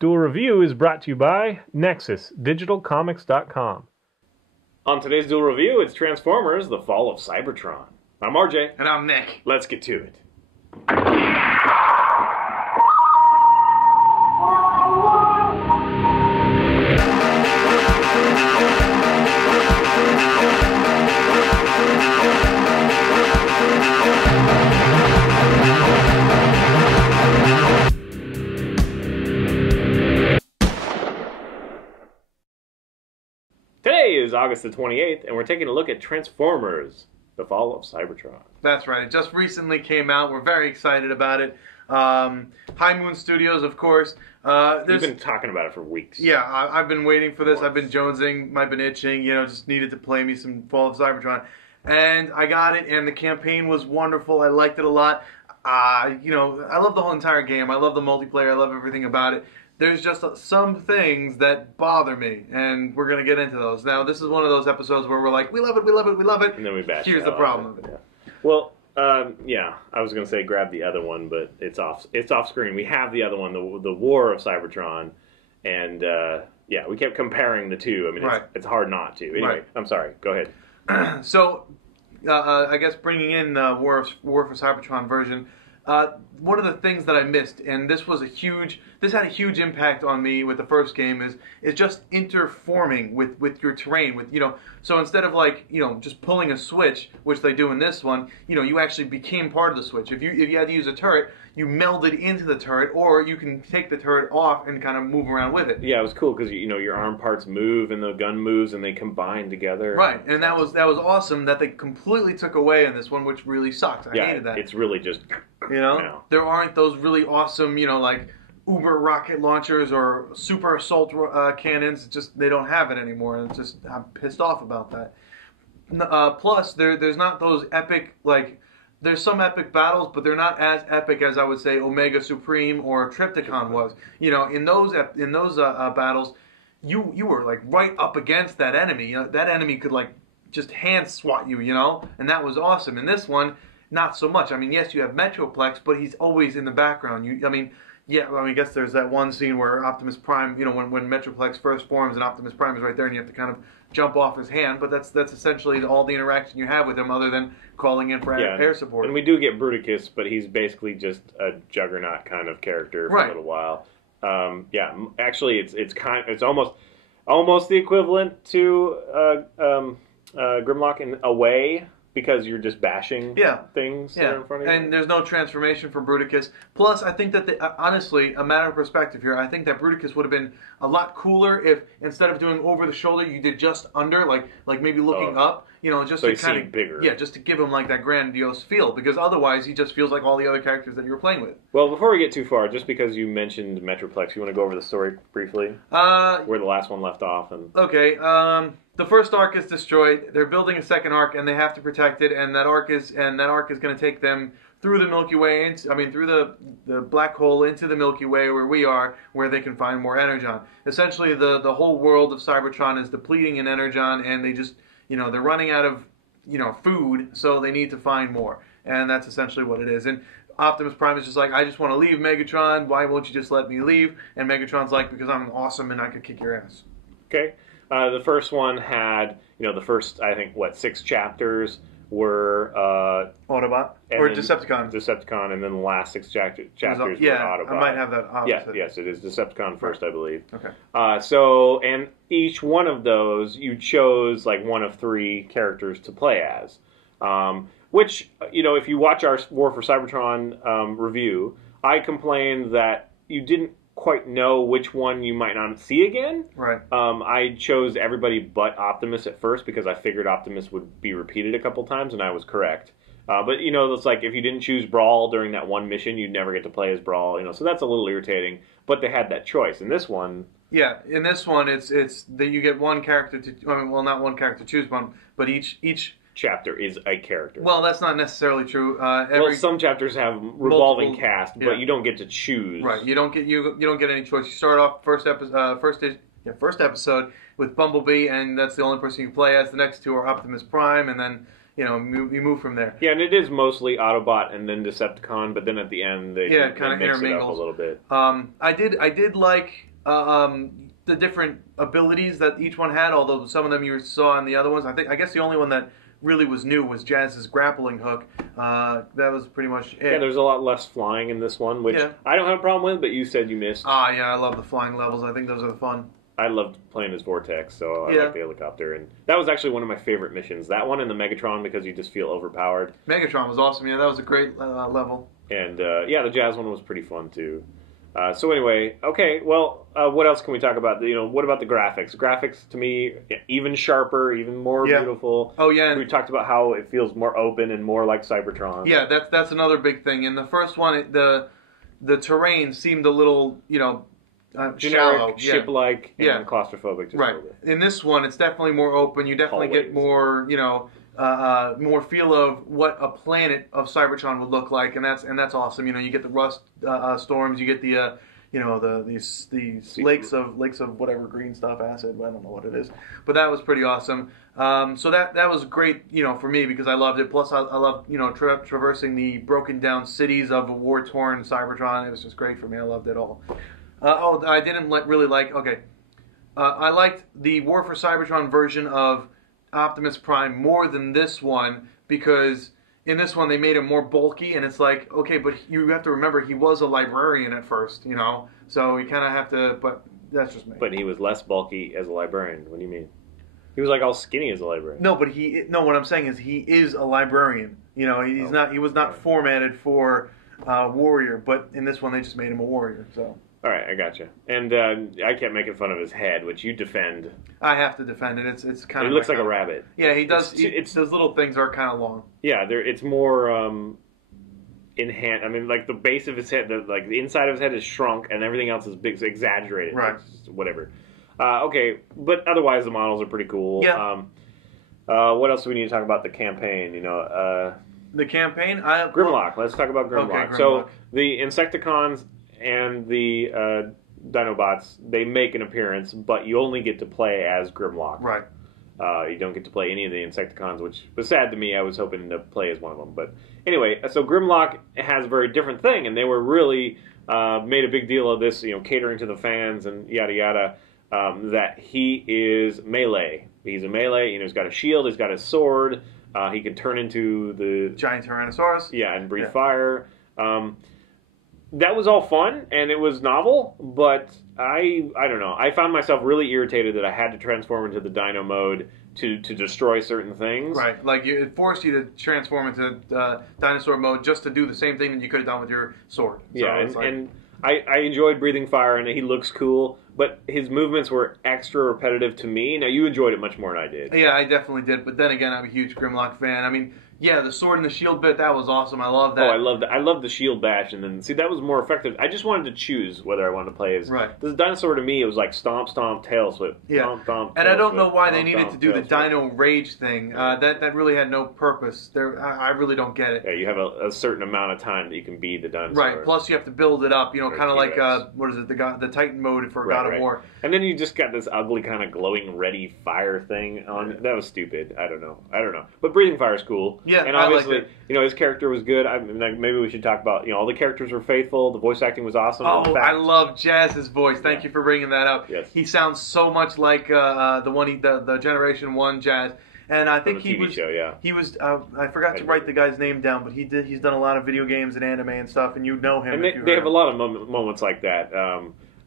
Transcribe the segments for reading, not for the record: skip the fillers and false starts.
Duel Review is brought to you by NexusDigitalComics.com. On today's Duel Review, it's Transformers: The Fall of Cybertron. I'm RJ. And I'm Nick. Let's get to it. Today is August the 28th, and we're taking a look at Transformers: The Fall of Cybertron. That's right. It just recently came out. We're very excited about it. High Moon Studios, of course. We've been talking about it for weeks. Yeah, I've been waiting for this. I've been jonesing. I've been itching. You know, just needed to play me some Fall of Cybertron. And I got it, and the campaign was wonderful. I liked it a lot. You know, I love the whole entire game. I love the multiplayer. I love everything about it. There's just some things that bother me, and we're going to get into those. Now, this is one of those episodes where we're like, we love it, we love it, we love it. And then we bash it. Here's the problem of it. Yeah. Well, yeah, I was going to say grab the other one, but it's off screen. We have the other one, the War of Cybertron, and yeah, we kept comparing the two. I mean, it's hard not to. Anyway, right. I'm sorry. Go ahead. So, I guess bringing in War for Cybertron version, one of the things that I missed, and this had a huge impact on me with the first game, is just interforming with your terrain. So instead of just pulling a switch, which they do in this one, you actually became part of the switch. If you had to use a turret, you melded into the turret, or you can take the turret off and kind of move around with it. Yeah, it was cool because your arm parts move and the gun moves and they combine together. Right, and that was awesome that they completely took away in this one, which really sucks. I hated that. It's really just there aren't those really awesome like Uber rocket launchers or super assault cannons. Just they don't have it anymore, and I'm pissed off about that. Plus, there's not those epic There's some epic battles, but they're not as epic as I would say Omega Supreme or Trypticon was. In those battles, you were right up against that enemy. That enemy could just hand swat you. And that was awesome. In this one, not so much. I mean, yes, you have Metroplex, but he's always in the background. I guess there's that one scene where Optimus Prime, when Metroplex first forms and Optimus Prime is right there, and you have to kind of jump off his hand. But that's essentially all the interaction you have with him, other than calling in for air support. And we do get Bruticus, but he's basically just a Juggernaut kind of character for a little while. Yeah, actually, it's almost the equivalent to Grimlock in a way, because you're just bashing things that are in front of you. And there's no transformation for Bruticus. Plus, I think that, honestly, a matter of perspective here, I think that Bruticus would have been a lot cooler if, instead of doing over the shoulder, you did just under, like maybe looking up, just so to kind of bigger. Yeah, just to give him that grandiose feel, because otherwise he just feels like all the other characters that you were playing with. Well, before we get too far, just because you mentioned Metroplex, you want to go over the story briefly? Where the last one left off. Okay, the first arc is destroyed. They're building a second arc, and they have to protect it. And that arc is going to take them through the Milky Way, through the black hole into the Milky Way, where we are, where they can find more energon. Essentially, the whole world of Cybertron is depleting in energon, and they just they're running out of food, so they need to find more. And that's essentially what it is. And Optimus Prime is just like, I just want to leave, Megatron. Why won't you just let me leave? And Megatron's like, because I'm awesome and I could kick your ass. Okay. The first one had, the first, I think, 6 chapters were Autobot or Decepticon. Decepticon, and then the last 6 chapters were Autobot. I might have that opposite. Yes, it is Decepticon first, I believe. Okay. And each one of those, you chose one of 3 characters to play as. Which, if you watch our War for Cybertron review, I complained that you didn't quite know which one you might not see again. Right. I chose everybody but Optimus at first because I figured Optimus would be repeated a couple times, and I was correct. But it's like if you didn't choose Brawl during that one mission, you'd never get to play as Brawl. So that's a little irritating. But they had that choice. In this one, yeah, in this one, it's that you get one character to. Not one character to choose one, but each chapter is a character. Well, that's not necessarily true. Some chapters have revolving cast, but you don't get to choose. Right, you don't get any choice. You start off first episode with Bumblebee, and that's the only person you play as. The next 2 are Optimus Prime, and then you move from there. Yeah, and it is mostly Autobot and then Decepticon, but then at the end they kind of mix it up a intermingles little bit. I did like the different abilities that each one had. Although some of them you saw in the other ones, I guess the only one that really was new was Jazz's grappling hook. That was pretty much it. Yeah, there's a lot less flying in this one, which I don't have a problem with, but you said you missed. Ah, yeah, I love the flying levels. I think those are the fun. I loved playing as Vortex, so I like the helicopter. And that was actually one of my favorite missions. That one and the Megatron, because you just feel overpowered. Megatron was awesome. Yeah, that was a great level. And, the Jazz one was pretty fun, too. So anyway, okay, well, what else can we talk about? What about the graphics? Graphics, to me, even sharper, even more beautiful. Oh, yeah. We talked about how it feels more open and more like Cybertron. Yeah, that's another big thing. In the first one, the terrain seemed a little, shallow, ship-like, and claustrophobic. Just right. In this one, it's definitely more open. You definitely get more, more feel of what a planet of Cybertron would look like, and that's awesome. You get the rust storms, you get the these lakes of whatever green stuff, acid. I don't know what it is, but that was pretty awesome. So that was great, for me because I loved it. Plus, I loved traversing the broken down cities of a war torn Cybertron. It was just great for me. I loved it all. I didn't really like. Okay, I liked the War for Cybertron version of Optimus Prime more than this one because in this one they made him more bulky, and it's like, okay, but you have to remember he was a librarian at first, so you kind of have to. But that's just me. But he was less bulky as a librarian. What do you mean? He was like all skinny as a librarian. No, but what I'm saying is he is a librarian. He's not. He was not formatted for warrior, but in this one they just made him a warrior. So. All right, I gotcha. And I kept making fun of his head, which you defend. I have to defend it. It's kind of. He looks like a rabbit. Yeah, he does. Those little things are kind of long. Yeah, it's more enhanced. I mean, like the base of his head, the inside of his head is shrunk, and everything else is big, exaggerated. Right. Whatever. Okay, but otherwise the models are pretty cool. Yeah. What else do we need to talk about the campaign? The campaign. Grimlock. Let's talk about Grimlock. Okay, Grimlock. So the Insecticons and the Dinobots, they make an appearance, but you only get to play as Grimlock. Right. You don't get to play any of the Insecticons, which was sad to me. I was hoping to play as one of them. But anyway, so Grimlock has a very different thing, and they were really made a big deal of this, catering to the fans and yada yada, that he is melee. He's a melee, he's got a shield, he's got a sword, he can turn into the... giant Tyrannosaurus. Yeah, and breathe fire. That was all fun, and it was novel, but I don't know. I found myself really irritated that I had to transform into the Dino mode to destroy certain things. Right, like it forced you to transform into dinosaur mode just to do the same thing that you could have done with your sword. So yeah, and I enjoyed breathing fire, and he looks cool, but his movements were extra repetitive to me. Now, you enjoyed it much more than I did. Yeah, I definitely did, but then again, I'm a huge Grimlock fan. I mean... yeah, the sword and the shield bit, that was awesome. I love that. Oh, I loved the shield bash, and then, see, that was more effective. I just wanted to choose whether I wanted to play as... right. This dinosaur, to me, it was like stomp, stomp, tail whip. Yeah. Stomp, stomp, and tail I don't know whip, why stomp, they needed stomp, to do the tail Dino Rage thing. That really had no purpose. I really don't get it. Yeah, you have a certain amount of time that you can be the dinosaur. Right, plus you have to build it up, kind of like, what is it, the Titan mode for God of War. And then you just got this ugly kind of glowing reddy fire thing on. That was stupid. I don't know. But breathing fire is cool. Yeah, and obviously, I liked it. His character was good. I mean, maybe we should talk about, all the characters were faithful. The voice acting was awesome. Oh, I love Jazz's voice. Thank you for bringing that up. Yes. He sounds so much like the Generation 1 Jazz. And I think he was. Show, yeah. He was. I forgot to write the guy's name down, but he's done a lot of video games and anime and stuff, and you know him. And they have a lot of moments like that.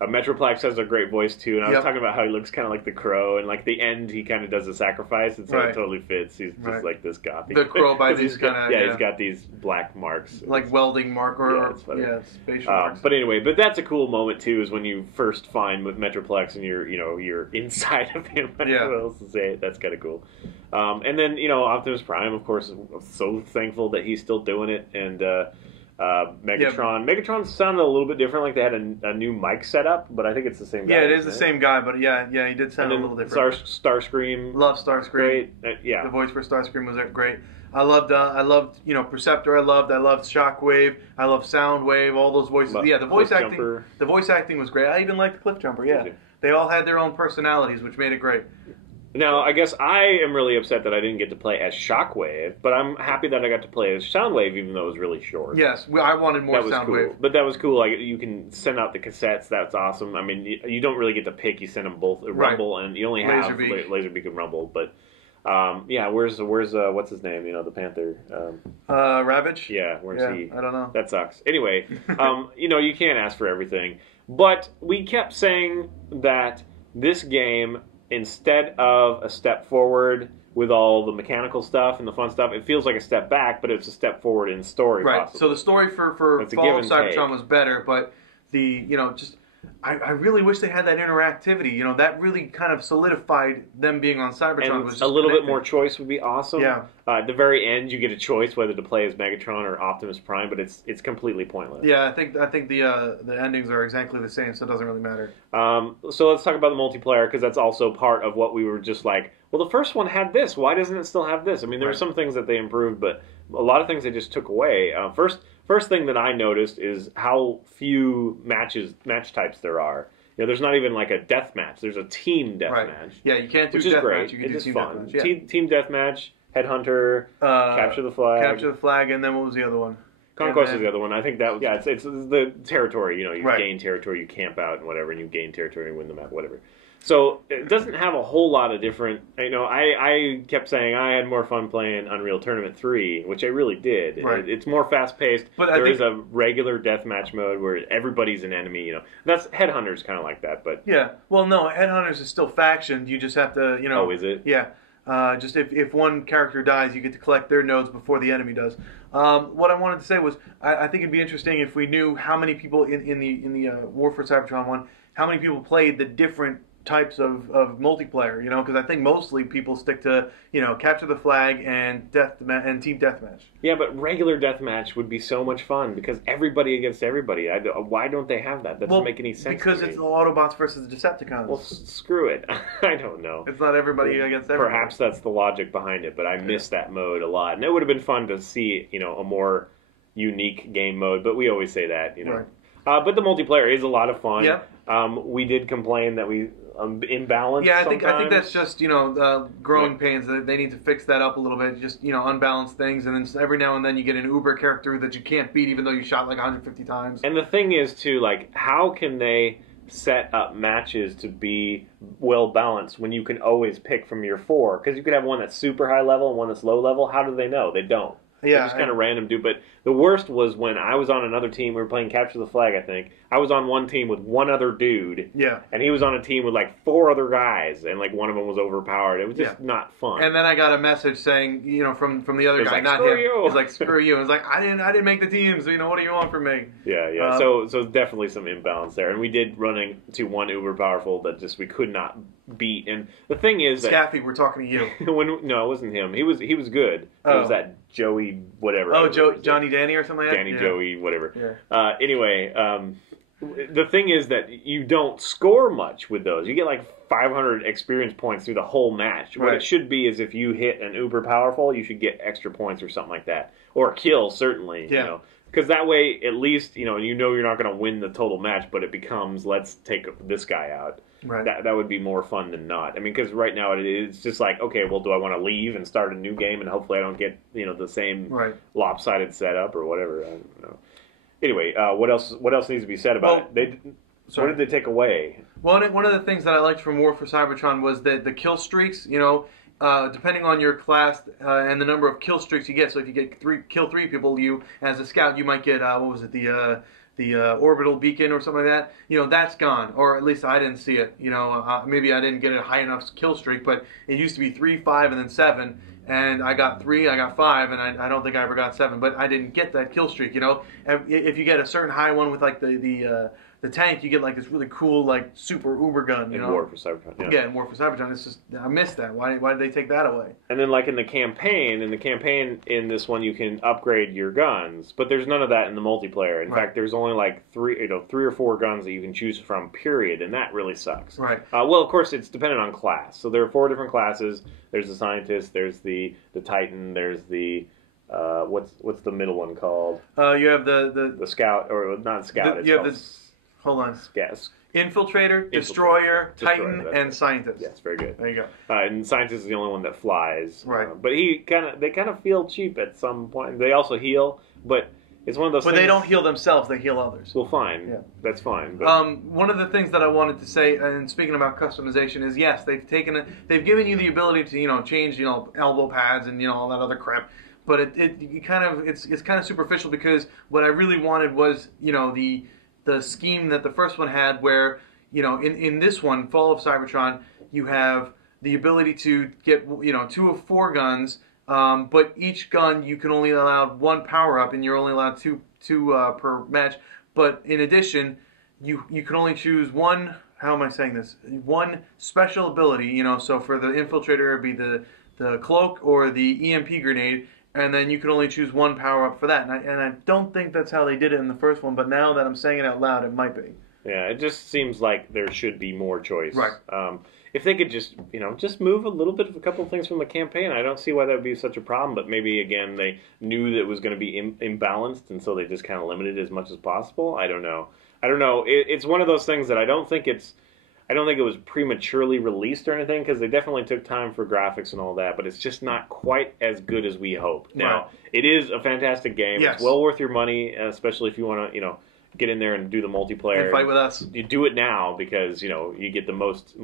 Metroplex has a great voice too, and I was talking about how he looks kind of like the Crow, and like the end he kind of does a sacrifice, and so it totally fits. He's just like this gothic. The Crow by these kind of he's got these black marks, like welding mark or spatial marks. But anyway, that's a cool moment too, is when you first find with Metroplex and you're inside of him. I don't know what else to say. That's kind of cool. And then Optimus Prime, of course, I'm so thankful that he's still doing it, and. Megatron. Megatron sounded a little bit different, like they had a new mic setup, but I think it's the same guy. Yeah, it is the same guy, but yeah, he did sound a little different. Starscream. Love Starscream. Great. The voice for Starscream was great. I loved Perceptor. I loved Shockwave. I loved Soundwave. All those voices. The voice acting. Jumper. The voice acting was great. I even liked Cliff Jumper. Yeah, they all had their own personalities, which made it great. Now, I guess I am really upset that I didn't get to play as Shockwave, but I'm happy that I got to play as Soundwave, even though it was really short. Yes, I wanted more That was Soundwave. cool. But that was cool. Like, you can send out the cassettes. That's awesome. I mean, you don't really get to pick. You send them both Rumble, and you only have Laserbeak and Rumble. But yeah, where's what's his name? You know, the Panther. Ravage. Yeah, where's he? I don't know. That sucks. Anyway, you know, you can't ask for everything. But we kept saying that this game, instead of a step forward with all the mechanical stuff and the fun stuff, it feels like a step back, but it's a step forward in story. Right. Possibly. So the story for Fall of Cybertron was better, but I really wish they had that interactivity. You know, that really kind of solidified them being on Cybertron. And was just a little bit more choice would be awesome. Yeah. At the very end, you get a choice whether to play as Megatron or Optimus Prime, but it's completely pointless. Yeah, I think the endings are exactly the same, so it doesn't really matter. So let's talk about the multiplayer, because that's also part of what we were just like, well, the first one had this. Why doesn't it still have this? I mean, there were some things that they improved, but a lot of things they just took away. First thing that I noticed is how few match types there are. You know, there's not even like a death match. There's a team death match. Yeah, you can't do death match. You can do team fun. death match. Yeah. Team death match, Headhunter, Capture the Flag. Capture the Flag, and then what was the other one? Conquest is the other one. I think that was, it's the territory. You know, you Right. gain territory, you camp out and whatever, and you gain territory and win the map, whatever. So it doesn't have a whole lot of different. You know, I kept saying I had more fun playing Unreal Tournament 3, which I really did. Right. It's more fast paced. But there is a regular deathmatch mode where everybody's an enemy. You know, that's Headhunter's kind of like that, but Yeah. Well, no, Headhunters is still factioned. You just have to, you know. Oh, is it? Yeah. Just if one character dies, you get to collect their nodes before the enemy does. What I wanted to say was, I think it'd be interesting if we knew how many people in the War for Cybertron one, how many people played the different types of multiplayer, you know, because I think mostly people stick to, you know, Capture the Flag and Team Deathmatch. Yeah, but regular deathmatch would be so much fun because everybody against everybody. Why don't they have that? That doesn't make any sense. Because it's the Autobots versus the Decepticons. Well, screw it. I don't know. It's not everybody against everybody. Perhaps that's the logic behind it, but I miss that mode a lot, and it would have been fun to see, you know, a more unique game mode. But we always say that, you know. Right. But the multiplayer is a lot of fun. Yeah. We did complain that we imbalanced. Yeah, I think sometimes. that's just, you know, growing pains. They need to fix that up a little bit. Just, you know, unbalance things, and then every now and then you get an Uber character that you can't beat, even though you shot like 150 times. And the thing is, too, like, how can they set up matches to be well balanced when you can always pick from your four? Because you could have one that's super high level and one that's low level. How do they know? They don't. Yeah, They're just kind of random, dude. But the worst was when I was on another team. We were playing Capture the Flag, I think. I was on one team with one other dude. Yeah. And he was on a team with like 4 other guys, and like one of them was overpowered. It was just not fun. And then I got a message saying, you know, from the other guy, like, not screw him. you. He's like, screw you. I was like, I didn't make the team, so, you know, what do you want from me? Yeah. So definitely some imbalance there, and we did run into one uber powerful that just we could not beat. And the thing is, Scaffy, we're talking to you. No, it wasn't him. He was good. It was that Joey whatever. Oh, Johnny Danny or something like that? Danny Joey whatever. Yeah. Anyway, the thing is that you don't score much with those. You get like 500 experience points through the whole match. What it should be is if you hit an uber powerful, you should get extra points or something like that, or a kill certainly. Yeah. You know, because that way at least you know you're not going to win the total match, but it becomes let's take this guy out. Right. That would be more fun than not. I mean, because right now it's just like, okay, well, do I want to leave and start a new game and hopefully I don't get the same lopsided setup or whatever? I don't know. Anyway, what else needs to be said about it? What did they take away? Well, one of the things that I liked from War for Cybertron was the kill streaks. You know, depending on your class and the number of kill streaks you get. So if you get kill three people, you as a scout, you might get the orbital beacon or something like that. You know, that's gone, or at least I didn't see it. You know, maybe I didn't get a high enough kill streak, but it used to be 3, 5, and then 7. And I got 3, I got 5, and I don't think I ever got 7. But I didn't get that kill streak. You know, if you get a certain high one with like the tank, you get like this really cool like super uber gun. You know, War for Cybertron. Yeah, in War for Cybertron, it's just I missed that. Why did they take that away? And then like in the campaign in this one you can upgrade your guns, but there's none of that in the multiplayer. In fact, there's only like 3 or 4 guns that you can choose from. Period, and that really sucks. Right. Well, of course, it's dependent on class. So there are 4 different classes. There's the scientist. There's the Titan. There's the what's the middle one called? You have the scout, or not scout. you have the hold on. Infiltrator, Destroyer, Titan, and right. Scientist. Yes, very good. There you go. And Scientist is the only one that flies. Right. But they kind of feel cheap at some point. They also heal, but it's one of those. But things, they don't heal themselves; they heal others. Well, fine. Yeah. That's fine. But. One of the things that I wanted to say, and speaking about customization, is yes, they've given you the ability to change elbow pads and all that other crap. But it's kind of superficial, because what I really wanted was the scheme that the first one had, where in this one, Fall of Cybertron, you have the ability to get 2 of 4 guns, but each gun you can only allow 1 power up, and you're only allowed two per match. But in addition, you can only choose one. How am I saying this? One special ability. So for the Infiltrator, it'd be the cloak or the EMP grenade. And then you can only choose 1 power-up for that. And I don't think that's how they did it in the first one, but now that I'm saying it out loud, it might be. Yeah, it just seems like there should be more choice. Right. If they could just move a little bit of a couple of things from the campaign, I don't see why that would be such a problem. But maybe, again, they knew that it was going to be imbalanced, and so they just kind of limited it as much as possible. I don't know. It's one of those things that I don't think it was prematurely released or anything, because they definitely took time for graphics and all that, but it's just not quite as good as we hoped. Now, It is a fantastic game. Yes. It's well worth your money, especially if you want to, get in there and do the multiplayer. And fight with us. You do it now because, you get the most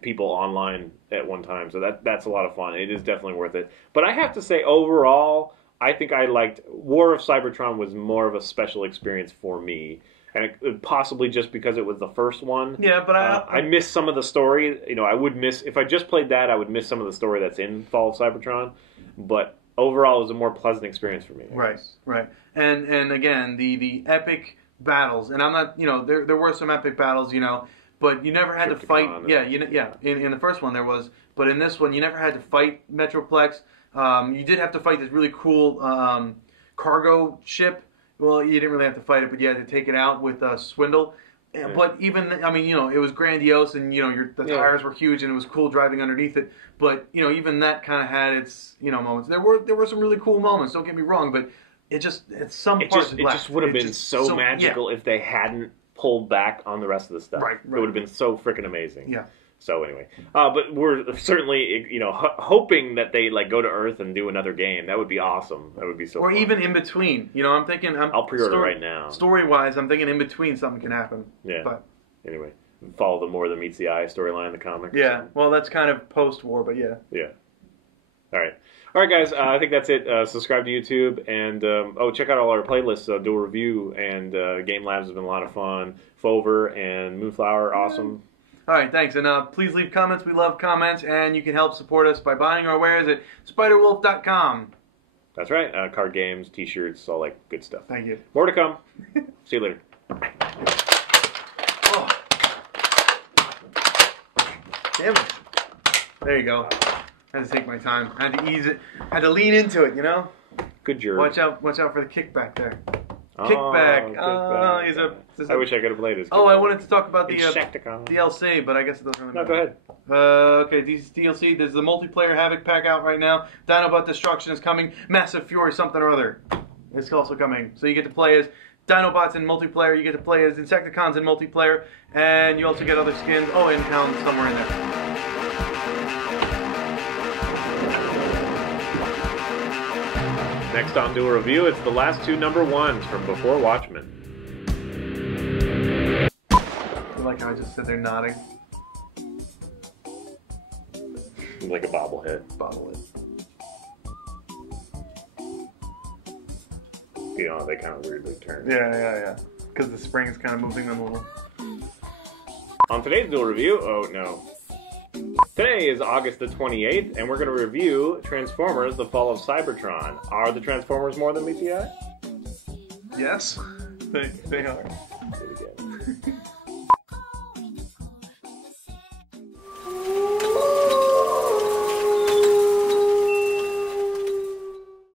people online at one time, so that's a lot of fun. It is definitely worth it. But I have to say, overall, I think I liked War of Cybertron was more of a special experience for me. And possibly just because it was the first one. Yeah, but I missed some of the story. I would miss, if I just played that, I would miss some of the story that's in Fall of Cybertron. But overall, it was a more pleasant experience for me. Right. And again, the epic battles, and I'm not, there were some epic battles, but you never had to fight. Yeah, in the first one there was, but in this one you never had to fight Metroplex. You did have to fight this really cool cargo ship. Well, you didn't really have to fight it, but you had to take it out with Swindle. Yeah. But even, it was grandiose, and the tires were huge, and it was cool driving underneath it. But even that kind of had its moments. There were some really cool moments. Don't get me wrong, but it just it just would have been so magical if they hadn't pulled back on the rest of the stuff. Right. It would have been so freaking amazing. Yeah. So anyway, but we're certainly hoping that they go to Earth and do another game. That would be awesome. That would be so. Or fun. even in between. I'm thinking. I'll pre-order right now. Story wise, I'm thinking in between something can happen. Yeah. But anyway, follow the More Than Meets the Eye storyline in the comics. Yeah. Well, that's kind of post-war, but yeah. Yeah. All right, guys. I think that's it. Subscribe to YouTube and check out all our playlists. Dual Review and Game Labs has been a lot of fun. Fover and Moonflower, awesome. All right, thanks. And please leave comments. We love comments. And you can help support us by buying our wares at spiderwolf.com. That's right. Card games, T-shirts, all that good stuff. Thank you. More to come. See you later. Oh. Damn it. There you go. I had to take my time. I had to ease it. I had to lean into it, Good job. Watch out for the kickback there. Kickback. I wish I could have played this. I wanted to talk about the Insecticon. DLC, but I guess it doesn't really matter. No, go ahead. Okay, DLC. There's the multiplayer Havoc pack out right now. Dinobot Destruction is coming. Massive Fury something or other. It's also coming. So you get to play as Dinobots in multiplayer. You get to play as Insecticons in multiplayer. And you also get other skins. Oh, and Hound somewhere in there. Next on Duel Review, it's the last 2 number 1s from Before Watchmen. I like how I just sit there nodding. Like a bobblehead. They kind of weirdly turn. Yeah. Because the spring is kind of moving them a little. On today's Duel Review, today is August the 28th, and we're going to review Transformers: The Fall of Cybertron. Are the Transformers more than meets the eye? Yes, they are. Do it again.